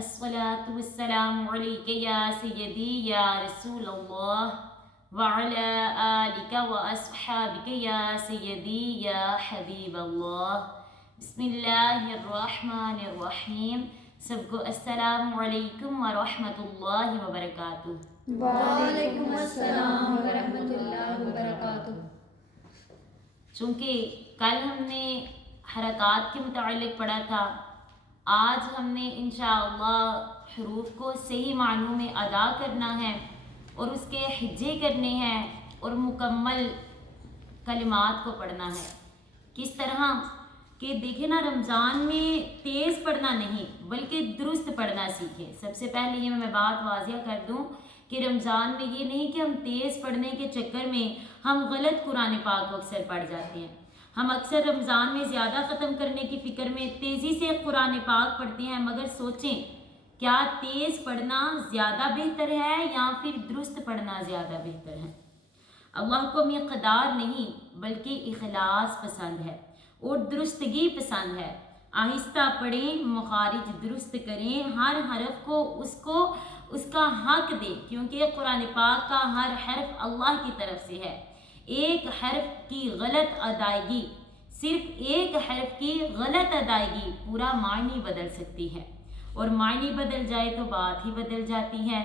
الصلاة والسلام عليك يا سيدي يا رسول الله وعلى آلك وأصحابك يا سيدي يا حبيب الله. بسم اللہ الرحمن الرحیم. سب کو السلام علیکم ورحمۃ اللہ وبرکاتہ. وعلیکم السلام ورحمۃ اللہ وبرکاتہ. چونکہ کل ہم نے حرکات کے متعلق پڑھا تھا، آج ہم نے انشاءاللہ حروف کو صحیح معنوں میں ادا کرنا ہے اور اس کے حجے کرنے ہیں اور مکمل کلمات کو پڑھنا ہے. کس طرح کہ دیکھیں نا، رمضان میں تیز پڑھنا نہیں بلکہ درست پڑھنا سیکھیں. سب سے پہلے یہ میں بات واضح کر دوں کہ رمضان میں یہ نہیں کہ ہم تیز پڑھنے کے چکر میں ہم غلط قرآن پاک کو اکثر پڑھ جاتے ہیں. ہم اکثر رمضان میں زیادہ ختم کرنے کی فکر میں تیزی سے قرآن پاک پڑھتے ہیں، مگر سوچیں کیا تیز پڑھنا زیادہ بہتر ہے یا پھر درست پڑھنا زیادہ بہتر ہے؟ اللہ کو مقدار نہیں بلکہ اخلاص پسند ہے اور درستگی پسند ہے. آہستہ پڑھیں، مخارج درست کریں، ہر حرف کو اس کا حق دیں، کیونکہ قرآن پاک کا ہر حرف اللہ کی طرف سے ہے. ایک حرف کی غلط ادائیگی، صرف ایک حرف کی غلط ادائیگی پورا معنی بدل سکتی ہے، اور معنی بدل جائے تو بات ہی بدل جاتی ہے.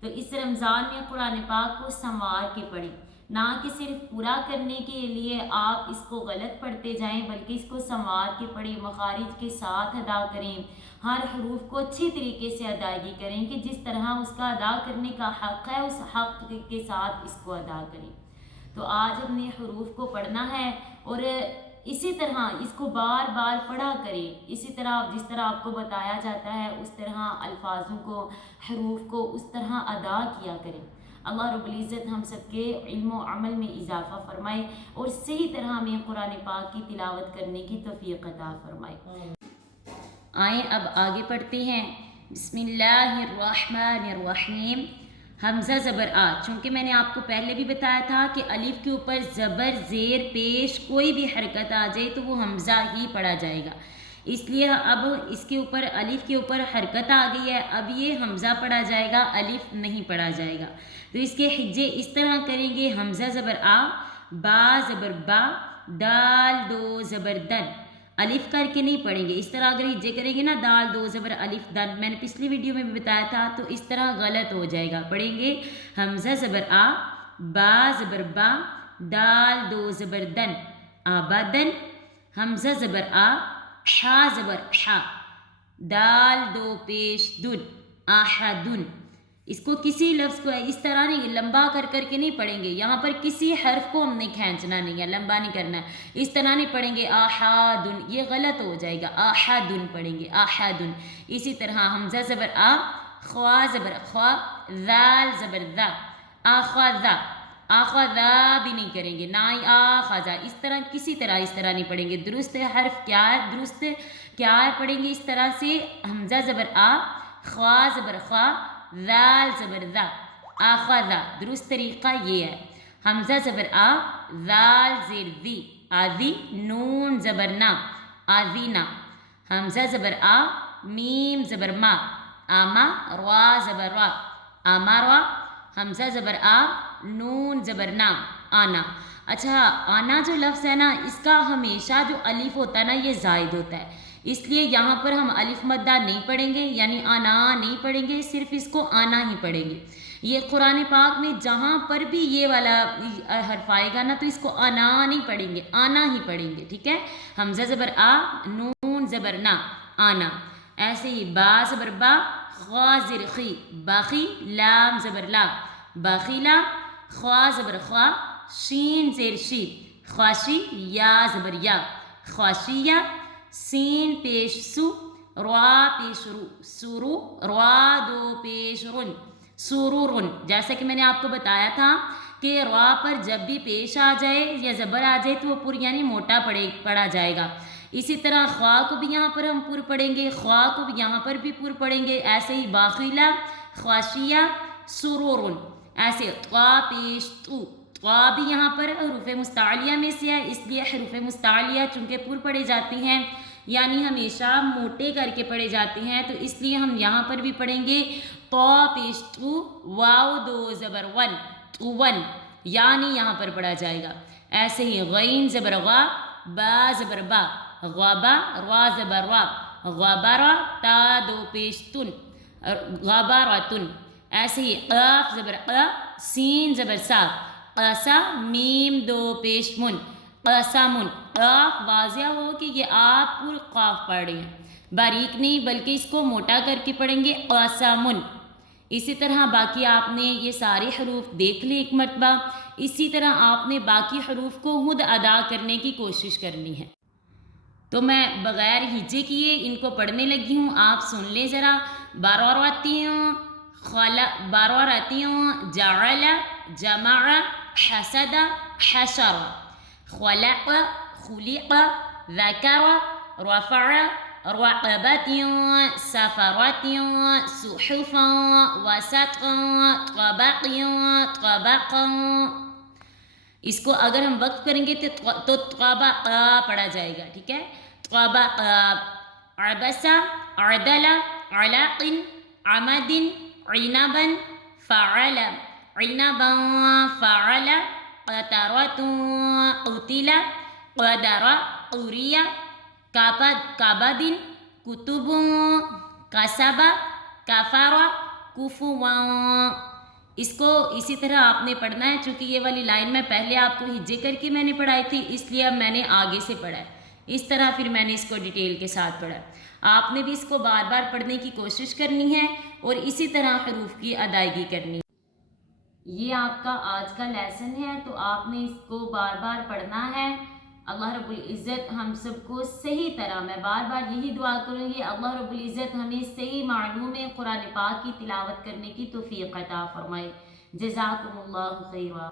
تو اس رمضان میں قرآن پاک کو سنوار کے پڑھیں، نہ کہ صرف پورا کرنے کے لیے آپ اس کو غلط پڑھتے جائیں، بلکہ اس کو سنوار کے پڑھیں، مخارج کے ساتھ ادا کریں، ہر حروف کو اچھی طریقے سے ادائیگی کریں کہ جس طرح اس کا ادا کرنے کا حق ہے اس حق کے ساتھ اس کو ادا کریں. تو آج ہم نے حروف کو پڑھنا ہے اور اسی طرح اس کو بار بار پڑھا کریں. اسی طرح جس طرح آپ کو بتایا جاتا ہے اس طرح الفاظوں کو، حروف کو اس طرح ادا کیا کریں. اللہ رب العزت ہم سب کے علم و عمل میں اضافہ فرمائے اور صحیح طرح ہمیں قرآن پاک کی تلاوت کرنے کی توفیق عطا فرمائے. آئیں اب آگے پڑھتے ہیں. بسم اللہ الرحمن الرحیم. حمزہ زبر آ. چونکہ میں نے آپ کو پہلے بھی بتایا تھا کہ الف کے اوپر زبر زیر پیش کوئی بھی حرکت آ جائے تو وہ حمزہ ہی پڑھا جائے گا، اس لیے اب اس کے اوپر الف کے اوپر حرکت آ گئی ہے، اب یہ حمزہ پڑھا جائے گا، الف نہیں پڑھا جائے گا. تو اس کے حجے اس طرح کریں گے: حمزہ زبر آ، با زبر با، دال دو زبر دن. الف کر کے نہیں پڑھیں گے، اس طرح اگر ہجے کریں گے نا دال دو زبر الف دن، میں نے پچھلی ویڈیو میں بھی بتایا تھا، تو اس طرح غلط ہو جائے گا. پڑھیں گے حمزہ زبر آ، با زبر با، دال دو زبر دن، آبادن. حمزہ زبر آ، حا زبر حا، دال دو پیش دن، آحدن. اس کو کسی لفظ کو اس طرح نہیں لمبا کر کے نہیں پڑھیں گے، یہاں پر کسی حرف کو ہم نے کھینچنا نہیں ہے، لمبا نہیں کرنا ہے، اس طرح نہیں پڑھیں گے آحادن، یہ غلط ہو جائے گا، آحادن پڑھیں گے، آحادن. اسی طرح حمزہ زبر آ، خوا زبر خوا، ذال زبر ذا، آخذا. آخذا بھی نہیں کریں گے، نہ ہی آخذا. اس طرح کسی طرح اس طرح نہیں پڑھیں گے. درست حرف کیا ہے؟ درست کیا ہے پڑھیں گے اس طرح سے: حمزہ زبر آ، خوا زبر خوا، ذال زبر ذا، آخذا. درست طریقہ یہ ہے. حمزہ زبر آ، ذال زیر ذی، آذی. نون زبر نا، آذینا. حمزہ زبر آ، میم زبر ما، آما. روا زبر را، آمارا. حمزہ زبر آ، نون زبر نا، آنا. اچھا، آنا جو لفظ ہے نا، اس کا ہمیشہ جو الف ہوتا ہے نا یہ زائد ہوتا ہے، اس لیے یہاں پر ہم الف مدہ نہیں پڑھیں گے، یعنی آنا نہیں پڑھیں گے، صرف اس کو آنا ہی پڑھیں گے. یہ قرآن پاک میں جہاں پر بھی یہ والا حرف آئے گا نا تو اس کو آنا نہیں پڑھیں گے، آنا ہی پڑھیں گے. ٹھیک ہے؟ حمزہ زبر آ، نون زبر نا، آنا. ایسے ہی با زبر با، خوا زر خی، باخی. لام زبر لا، باخیلا. خوا زبر خوا، شین زیر شی، خواشی. یا زبر یا، خواشیہ. سین پیش سو، روا پیش رو، سورو. روا دو پیش رن، سورورن. جیسا کہ میں نے آپ کو بتایا تھا کہ روا پر جب بھی پیش آ جائے یا زبر آ جائے تو وہ پر یعنی موٹا پڑھا جائے گا. اسی طرح خوا کو بھی یہاں پر ہم پر پڑھیں گے، خوا کو بھی یہاں پر بھی پر پڑھیں گے. ایسے ہی باخیلا، خواشیہ، سرورن. ایسے طوا پیش تو، طوا بھی یہاں پر حروف مستعلیہ میں سے ہے، اس لیے حروف مستعلیہ چونکہ پر پڑھے جاتی ہیں یعنی ہمیشہ موٹے کر کے پڑھے جاتے ہیں، تو اس لیے ہم یہاں پر بھی پڑھیں گے تو پیش تو واو دو زبر ون، تو ون، یعنی یہاں پر پڑھا جائے گا۔ ایسے ہی غین زبر غا، با زبر با، غبا، را زبر را، غبرا، تا دو پیش تن، غبرتن۔ ایسے ہی قاف زبر قا، سین زبر سا، قسا، میم دو پیش من، قسمن۔ قاف واضح ہو کہ یہ آپ پورا قاف پڑھ رہے ہیں، باریک نہیں بلکہ اس کو موٹا کر کے پڑھیں گے، قسمن۔ اسی طرح باقی آپ نے یہ سارے حروف دیکھ لے ایک مرتبہ، اسی طرح آپ نے باقی حروف کو خود ادا کرنے کی کوشش کرنی ہے۔ تو میں بغیر ہجے کیے ان کو پڑھنے لگی ہوں، آپ سن لیں ذرا۔ بار بار آتی ہوں، بار بار آتی ہوں، جعل، جمع، حسد، حشر، خلق، خلق، ذکر، رفع، رقبت، سفرت، صحف، وسط، طبق، طبق۔ اس کو اگر ہم وقف کریں گے تو طبق پڑھا جائے گا، ٹھیک ہے؟ طبق، عبس، عدل، علق، عمد، عنب، فعل، عنبا، فعل، قطرة، قتل، قدر، قری، کبد، کتب، کسب، کفر، کفوا۔ اس کو اسی طرح آپ نے پڑھنا ہے، چونکہ یہ والی لائن میں پہلے آپ کو ہجے کر کے میں نے پڑھائی تھی، اس لیے اب میں نے آگے سے پڑھا ہے، اس طرح پھر میں نے اس کو ڈیٹیل کے ساتھ پڑھا ہے۔ آپ نے بھی اس کو بار بار پڑھنے کی کوشش کرنی ہے اور اسی طرح حروف کی ادائیگی کرنی ہے۔ یہ آپ کا آج کا لیسن ہے، تو آپ نے اس کو بار بار پڑھنا ہے۔ اللہ رب العزت ہم سب کو صحیح طرح، میں بار بار یہی دعا کروں گی، اللہ رب العزت ہمیں صحیح معنوں میں قرآن پاک کی تلاوت کرنے کی توفیق عطا فرمائے۔ جزاکم اللہ خیرا۔